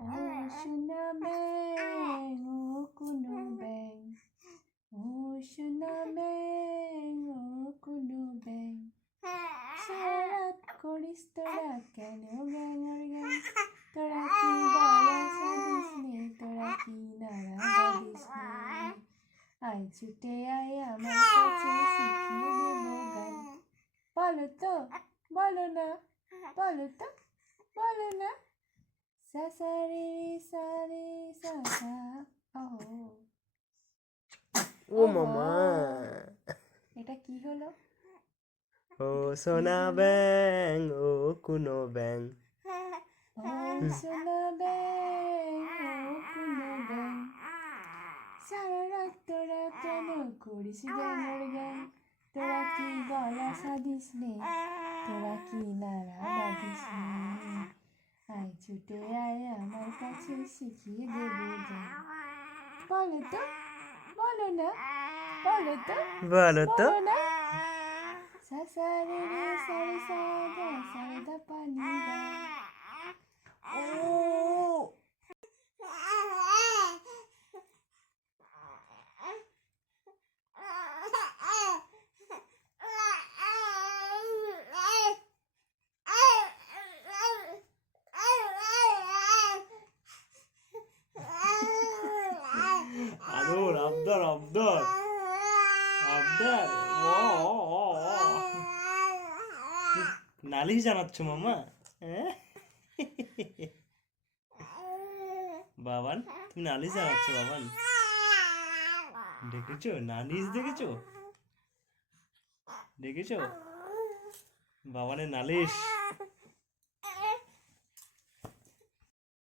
সোনা ব্যাং ও কোনো ব্যাং, ও সোনা ব্যাং ও কোনো ব্যাং, সারা রাত করিস তোরা কেন গ্যাং ওর গ্যাং, তোরা কি বলা সাদিস নে, তোরা কি নাড়া বাঁধিস নে, আয় ছুটে আয় আমার কাছে শিখিয়ে দেবো গান। বলো তো, বলো না, বলো তো, বলো না। সা সা রে রে সা রে সা সা। ও মামা, এটা কি হলো? ও সোনা ব্যাং ও কোনো ব্যাং, ও সোনা ব্যাং ও কোনো ব্যাং, সারা রাত তোরা কেন করিস গ্যাং ওর গ্যাং, তোরা কি গলা সাদিস নে, তোরা কি নাড়া বাঁধিস নে, আয় ছুটে আয় আমার কাছে শিখিয়ে দেবো গান। বলো তো, বলো না, বলো তো, বলো তো। বলো না। সা সা রে রে সা রে সা দা সা রে দা পা নি দা। ও আদর আবদার আবদার আবদার, নালিশ জানাচ্ছ মামা? হ্যাঁ বাবান, তুমি নালিশ জানাচ্ছ বাবান? দেখেছো নালিশ, দেখেছো, দেখেছো বাবানের নালিশ।